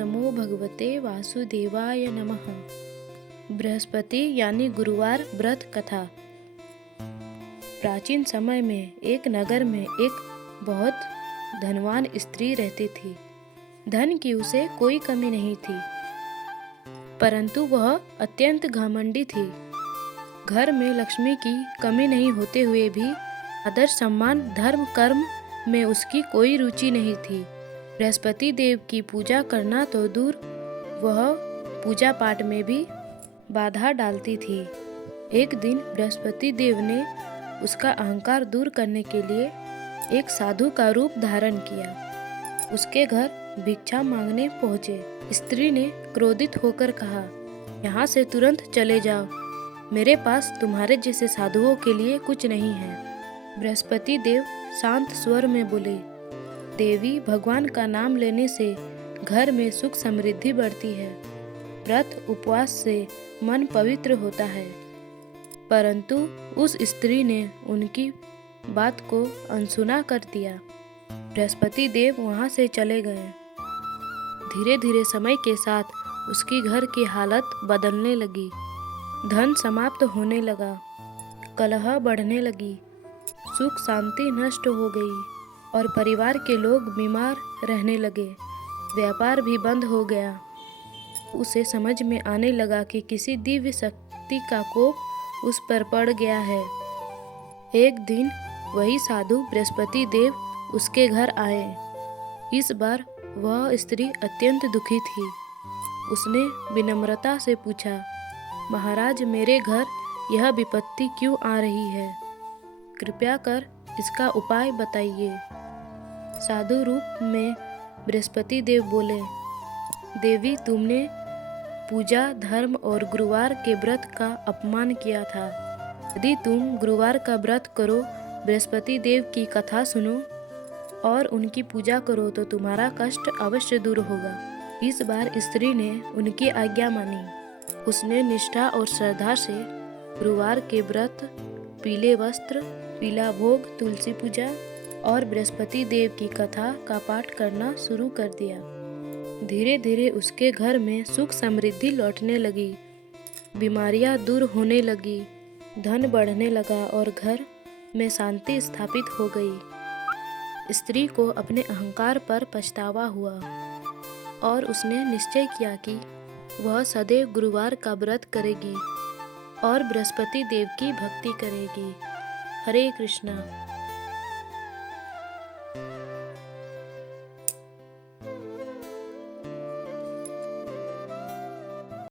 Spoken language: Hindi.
नमो भगवते वासुदेवाय नमः। बृहस्पति यानी गुरुवार व्रत कथा। प्राचीन समय में एक नगर में एक बहुत धनवान स्त्री रहती थी। धन की उसे कोई कमी नहीं थी, परंतु वह अत्यंत घमंडी थी। घर में लक्ष्मी की कमी नहीं होते हुए भी आदर सम्मान धर्म कर्म में उसकी कोई रुचि नहीं थी। बृहस्पति देव की पूजा करना तो दूर, वह पूजा पाठ में भी बाधा डालती थी। एक दिन बृहस्पति देव ने उसका अहंकार दूर करने के लिए एक साधु का रूप धारण किया। उसके घर भिक्षा मांगने पहुँचे। स्त्री ने क्रोधित होकर कहा, यहाँ से तुरंत चले जाओ, मेरे पास तुम्हारे जैसे साधुओं के लिए कुछ नहीं है। बृहस्पति देव शांत स्वर में बोले, देवी, भगवान का नाम लेने से घर में सुख समृद्धि बढ़ती है। व्रत उपवास से मन पवित्र होता है। परंतु उस स्त्री ने उनकी बात को अनसुना कर दिया। बृहस्पति देव वहाँ से चले गए। धीरे धीरे समय के साथ उसकी घर की हालत बदलने लगी। धन समाप्त होने लगा, कलह बढ़ने लगी, सुख शांति नष्ट हो गई और परिवार के लोग बीमार रहने लगे। व्यापार भी बंद हो गया। उसे समझ में आने लगा कि किसी दिव्य शक्ति का कोप उस पर पड़ गया है। एक दिन वही साधु बृहस्पति देव उसके घर आए। इस बार वह स्त्री अत्यंत दुखी थी। उसने विनम्रता से पूछा, महाराज, मेरे घर यह विपत्ति क्यों आ रही है? कृपया कर इसका उपाय बताइए। साधु रूप में बृहस्पति देव बोले, देवी, तुमने पूजा धर्म और गुरुवार के व्रत का अपमान किया था। यदि तुम गुरुवार का व्रत करो, बृहस्पति देव की कथा सुनो और उनकी पूजा करो तो तुम्हारा कष्ट अवश्य दूर होगा। इस बार स्त्री ने उनकी आज्ञा मानी। उसने निष्ठा और श्रद्धा से गुरुवार के व्रत, पीले वस्त्र, पीला भोग, तुलसी पूजा और बृहस्पति देव की कथा का पाठ करना शुरू कर दिया। धीरे धीरे उसके घर में सुख समृद्धि लौटने लगी, बीमारियां दूर होने लगी, धन बढ़ने लगा और घर में शांति स्थापित हो गई। स्त्री को अपने अहंकार पर पछतावा हुआ और उसने निश्चय किया कि वह सदैव गुरुवार का व्रत करेगी और बृहस्पति देव की भक्ति करेगी। हरे कृष्णा।